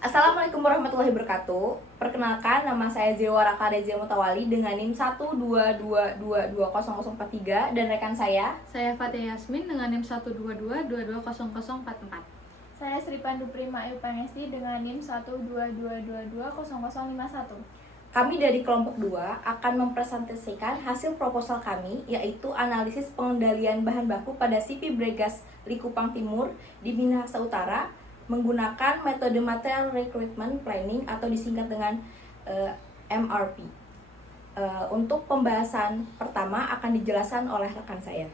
Assalamualaikum warahmatullahi wabarakatuh. Perkenalkan, nama saya Zewara Kadezia Mutawali dengan NIM 122222043 dan rekan saya. Saya Fatia Yasmin dengan NIM 122220044. Saya Sri Pandu Prima Ayu Panesti dengan NIM 122220051. Kami dari kelompok 2 akan mempresentasikan hasil proposal kami, yaitu analisis pengendalian bahan baku pada CV Bregas Likupang Timur di Minahasa Utara menggunakan metode Material Recruitment Planning atau disingkat dengan MRP. Untuk pembahasan pertama akan dijelaskan oleh rekan saya.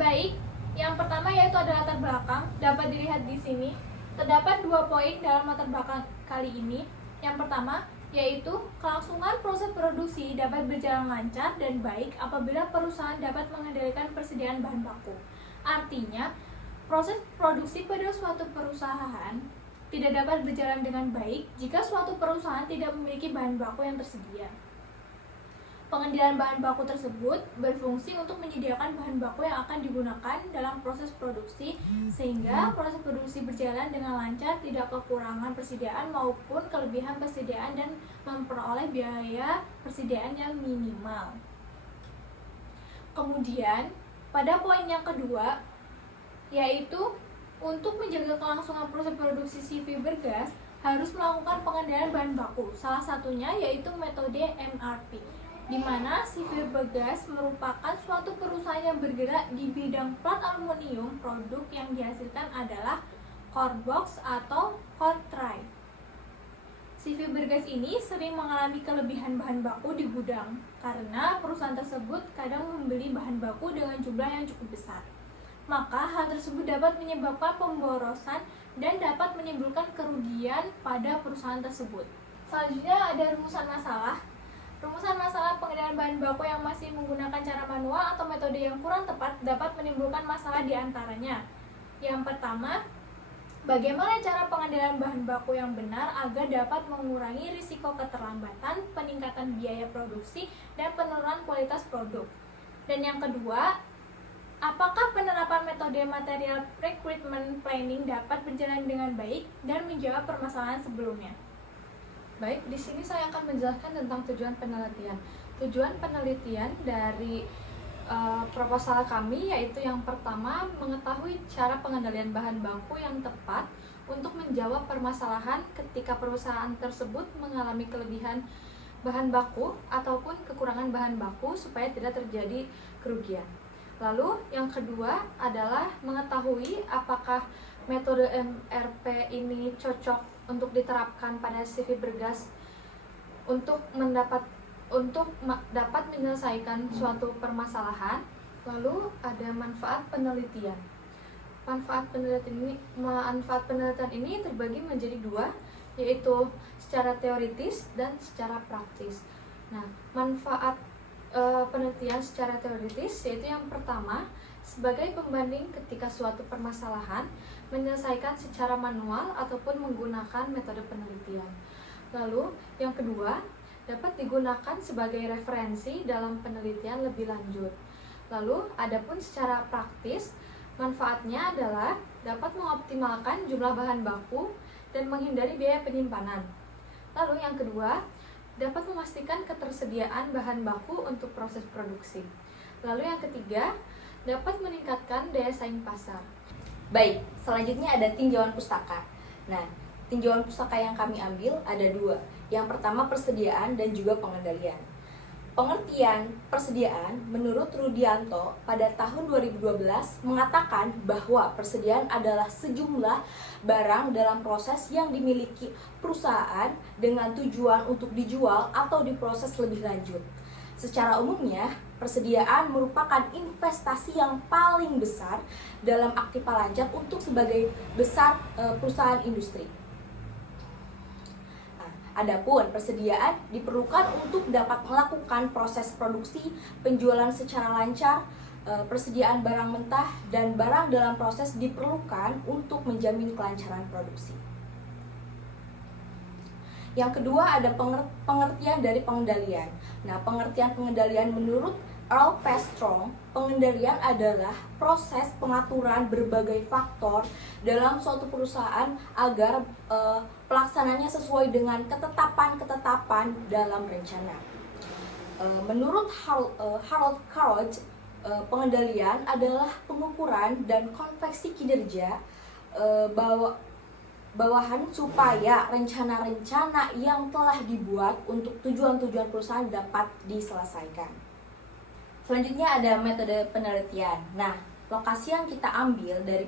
Baik, yang pertama yaitu ada latar belakang. Dapat dilihat di sini. Terdapat 2 poin dalam latar belakang kali ini. Yang pertama yaitu kelangsungan proses produksi dapat berjalan lancar dan baik apabila perusahaan dapat mengendalikan persediaan bahan baku. Artinya, proses produksi pada suatu perusahaan tidak dapat berjalan dengan baik jika suatu perusahaan tidak memiliki bahan baku yang tersedia. Pengendalian bahan baku tersebut berfungsi untuk menyediakan bahan baku yang akan digunakan dalam proses produksi sehingga proses produksi berjalan dengan lancar, tidak kekurangan persediaan maupun kelebihan persediaan dan memperoleh biaya persediaan yang minimal. Kemudian, pada poin yang kedua yaitu untuk menjaga kelangsungan proses produksi CV bergas harus melakukan pengendalian bahan baku. Salah satunya yaitu metode MRP, di mana CV Bergas merupakan suatu perusahaan yang bergerak di bidang plat aluminium. Produk yang dihasilkan adalah core box atau core tray. CV Bergas ini sering mengalami kelebihan bahan baku di gudang karena perusahaan tersebut kadang membeli bahan baku dengan jumlah yang cukup besar. Maka hal tersebut dapat menyebabkan pemborosan dan dapat menimbulkan kerugian pada perusahaan tersebut. Selanjutnya ada rumusan masalah. Rumusan masalah pengendalian bahan baku yang masih menggunakan cara manual atau metode yang kurang tepat dapat menimbulkan masalah di antaranya. Yang pertama, bagaimana cara pengendalian bahan baku yang benar agar dapat mengurangi risiko keterlambatan, peningkatan biaya produksi, dan penurunan kualitas produk. Dan yang kedua, apakah penerapan metode Material Recruitment Planning dapat berjalan dengan baik dan menjawab permasalahan sebelumnya? Baik, di sini saya akan menjelaskan tentang tujuan penelitian. Tujuan penelitian dari proposal kami yaitu yang pertama, mengetahui cara pengendalian bahan baku yang tepat untuk menjawab permasalahan ketika perusahaan tersebut mengalami kelebihan bahan baku ataupun kekurangan bahan baku supaya tidak terjadi kerugian. Lalu yang kedua adalah mengetahui apakah metode MRP ini cocok untuk diterapkan pada CV Bergas untuk dapat menyelesaikan suatu permasalahan. Lalu ada manfaat penelitian. Manfaat penelitian ini terbagi menjadi 2, yaitu secara teoritis dan secara praktis. Nah, manfaat penelitian secara teoritis yaitu yang pertama, sebagai pembanding ketika suatu permasalahan menyelesaikan secara manual ataupun menggunakan metode penelitian. Lalu yang kedua, dapat digunakan sebagai referensi dalam penelitian lebih lanjut. Lalu adapun secara praktis, manfaatnya adalah dapat mengoptimalkan jumlah bahan baku dan menghindari biaya penyimpanan. Lalu yang kedua, dapat memastikan ketersediaan bahan baku untuk proses produksi. Lalu yang ketiga, dapat meningkatkan daya saing pasar. Baik, selanjutnya ada tinjauan pustaka. Nah, tinjauan pustaka yang kami ambil ada 2. Yang pertama persediaan dan juga pengendalian. Pengertian persediaan menurut Rudianto pada tahun 2012 mengatakan bahwa persediaan adalah sejumlah barang dalam proses yang dimiliki perusahaan dengan tujuan untuk dijual atau diproses lebih lanjut. Secara umumnya, persediaan merupakan investasi yang paling besar dalam aktiva lancar untuk sebagai besar perusahaan industri. Adapun persediaan diperlukan untuk dapat melakukan proses produksi, penjualan secara lancar. Persediaan barang mentah dan barang dalam proses diperlukan untuk menjamin kelancaran produksi. Yang kedua ada pengertian dari pengendalian. Nah, pengertian pengendalian menurut Earl P. Strong, pengendalian adalah proses pengaturan berbagai faktor dalam suatu perusahaan agar pelaksananya sesuai dengan ketetapan-ketetapan dalam rencana. Menurut Harold Carruth, pengendalian adalah pengukuran dan konveksi kinerja bawahan supaya rencana-rencana yang telah dibuat untuk tujuan-tujuan perusahaan dapat diselesaikan. Selanjutnya ada metode penelitian. Nah, lokasi yang kita ambil dari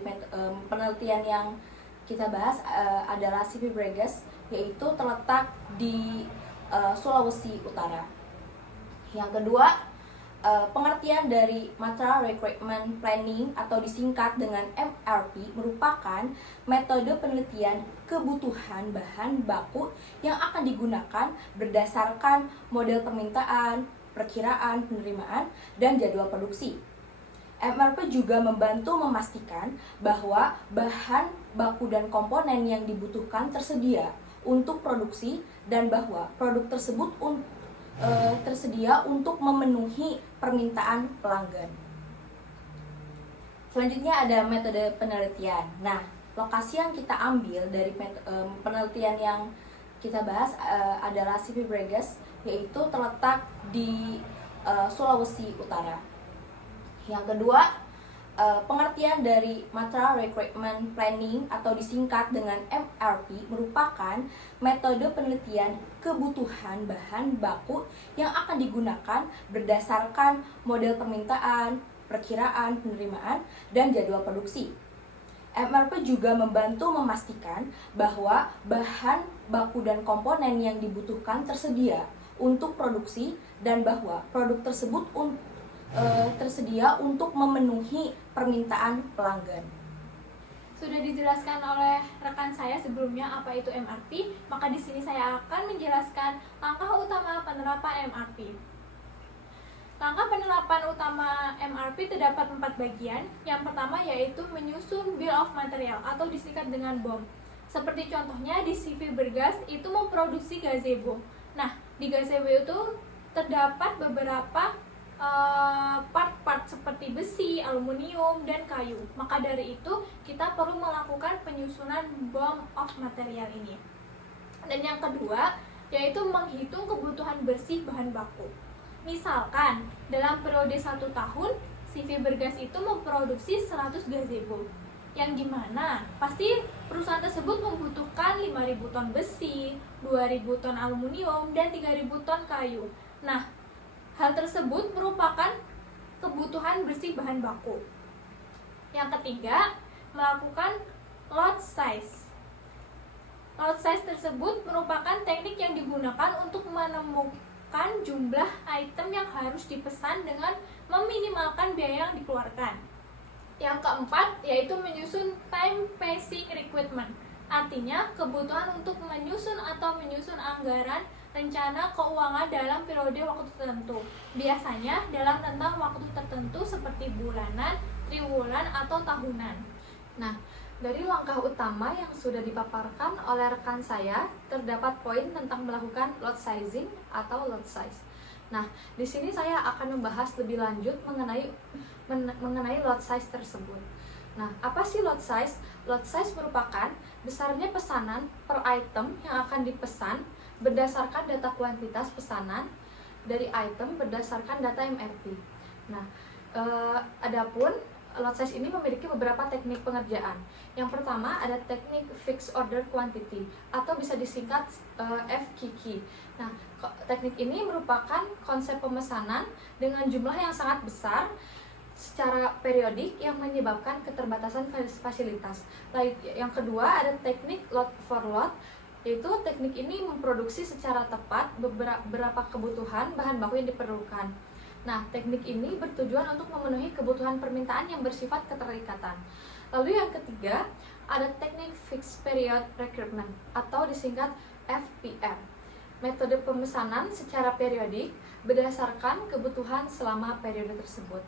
penelitian yang kita bahas adalah CV Bregas, yaitu terletak di Sulawesi Utara. Yang kedua, pengertian dari Material Requirement Planning atau disingkat dengan MRP merupakan metode penelitian kebutuhan bahan baku yang akan digunakan berdasarkan model permintaan, perkiraan, penerimaan, dan jadwal produksi. MRP juga membantu memastikan bahwa bahan baku dan komponen yang dibutuhkan tersedia untuk produksi dan bahwa produk tersebut tersedia untuk memenuhi permintaan pelanggan. Selanjutnya ada metode penelitian. Nah, lokasi yang kita ambil dari penelitian yang kita bahas adalah CV Bregas, yaitu terletak di Sulawesi Utara. Yang kedua, pengertian dari Material Requirement Planning atau disingkat dengan MRP merupakan metode penelitian kebutuhan bahan baku yang akan digunakan berdasarkan model permintaan, perkiraan, penerimaan, dan jadwal produksi. MRP juga membantu memastikan bahwa bahan baku dan komponen yang dibutuhkan tersedia untuk produksi dan bahwa produk tersebut tersedia untuk memenuhi permintaan pelanggan. Sudah dijelaskan oleh rekan saya sebelumnya apa itu MRP, maka di sini saya akan menjelaskan langkah utama penerapan MRP. Langkah penerapan utama MRP terdapat 4 bagian. Yang pertama yaitu menyusun Bill of Material atau disingkat dengan BOM. Seperti contohnya di CV Bergas itu memproduksi gazebo. Nah, di gazebo itu terdapat beberapa part-part seperti besi, aluminium, dan kayu. Maka dari itu kita perlu melakukan penyusunan BOM of Material ini. Dan yang kedua yaitu menghitung kebutuhan bersih bahan baku. Misalkan, dalam periode 1 tahun, CV Bergas itu memproduksi 100 gazebo. Yang dimana pasti perusahaan tersebut membutuhkan 5.000 ton besi, 2.000 ton aluminium, dan 3.000 ton kayu. Nah, hal tersebut merupakan kebutuhan bersih bahan baku. Yang ketiga, melakukan lot size. Lot size tersebut merupakan teknik yang digunakan untuk menemukan jumlah item yang harus dipesan dengan meminimalkan biaya yang dikeluarkan. Yang keempat yaitu menyusun time pacing requirement, artinya kebutuhan untuk menyusun anggaran rencana keuangan dalam periode waktu tertentu, biasanya dalam rentang waktu tertentu seperti bulanan, triwulan, atau tahunan. Nah, dari langkah utama yang sudah dipaparkan oleh rekan saya, terdapat poin tentang melakukan lot sizing atau lot size. Nah, di sini saya akan membahas lebih lanjut mengenai lot size tersebut. Nah, apa sih lot size? Lot size merupakan besarnya pesanan per item yang akan dipesan berdasarkan data kuantitas pesanan dari item berdasarkan data MRP. Nah, adapun lot size ini memiliki beberapa teknik pengerjaan. Yang pertama ada teknik fixed order quantity atau bisa disingkat FQQ. Nah, teknik ini merupakan konsep pemesanan dengan jumlah yang sangat besar secara periodik yang menyebabkan keterbatasan fasilitas. Lalu yang kedua ada teknik lot for lot, yaitu teknik ini memproduksi secara tepat beberapa kebutuhan bahan baku yang diperlukan. Nah, teknik ini bertujuan untuk memenuhi kebutuhan permintaan yang bersifat keterikatan. Lalu yang ketiga, ada teknik Fixed Period Procurement atau disingkat FPR. Metode pemesanan secara periodik berdasarkan kebutuhan selama periode tersebut.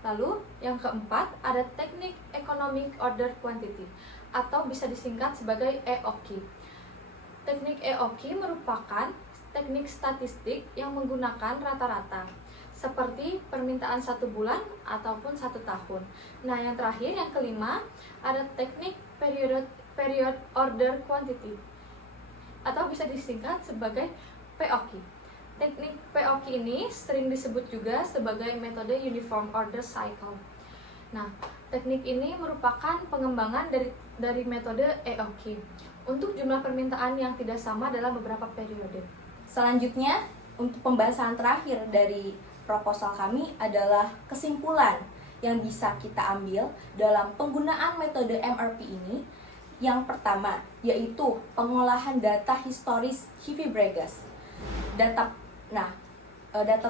Lalu yang keempat, ada teknik Economic Order Quantity atau bisa disingkat sebagai EOQ. Teknik EOQ merupakan teknik statistik yang menggunakan rata-rata. seperti permintaan 1 bulan ataupun 1 tahun. Nah, yang terakhir, yang kelima, ada teknik period order quantity atau bisa disingkat sebagai POQ. Teknik POQ ini sering disebut juga sebagai metode Uniform Order Cycle. Nah, teknik ini merupakan pengembangan dari metode EOQ untuk jumlah permintaan yang tidak sama dalam beberapa periode. Selanjutnya, untuk pembahasan terakhir dari proposal kami adalah kesimpulan yang bisa kita ambil dalam penggunaan metode MRP ini. Yang pertama, yaitu pengolahan data historis HIV Bregas. Data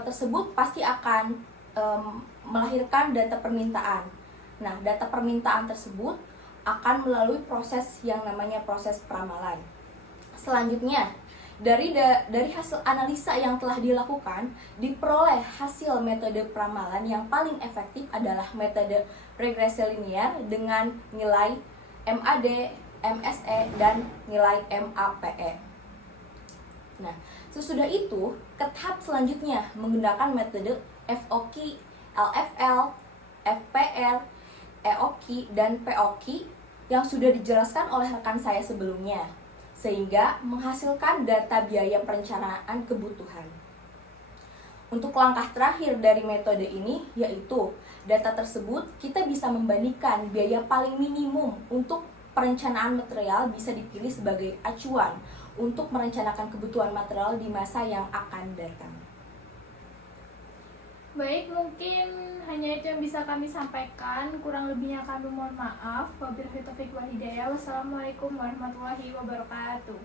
tersebut pasti akan melahirkan data permintaan. Nah, data permintaan tersebut akan melalui proses yang namanya proses peramalan. Selanjutnya, dari hasil analisa yang telah dilakukan, diperoleh hasil metode peramalan yang paling efektif adalah metode regresi linear dengan nilai MAD, MSE, dan nilai MAPE. Nah, sesudah itu, ke tahap selanjutnya menggunakan metode FOQ, LFL, FPR, EOQ, dan POQ yang sudah dijelaskan oleh rekan saya sebelumnya, sehingga menghasilkan data biaya perencanaan kebutuhan. Untuk langkah terakhir dari metode ini, yaitu data tersebut kita bisa membandingkan biaya paling minimum untuk perencanaan material bisa dipilih sebagai acuan untuk merencanakan kebutuhan material di masa yang akan datang. Baik, mungkin hanya itu yang bisa kami sampaikan. Kurang lebihnya kami mohon maaf. Wabillahi taufiq wal hidayah. Wassalamualaikum warahmatullahi wabarakatuh.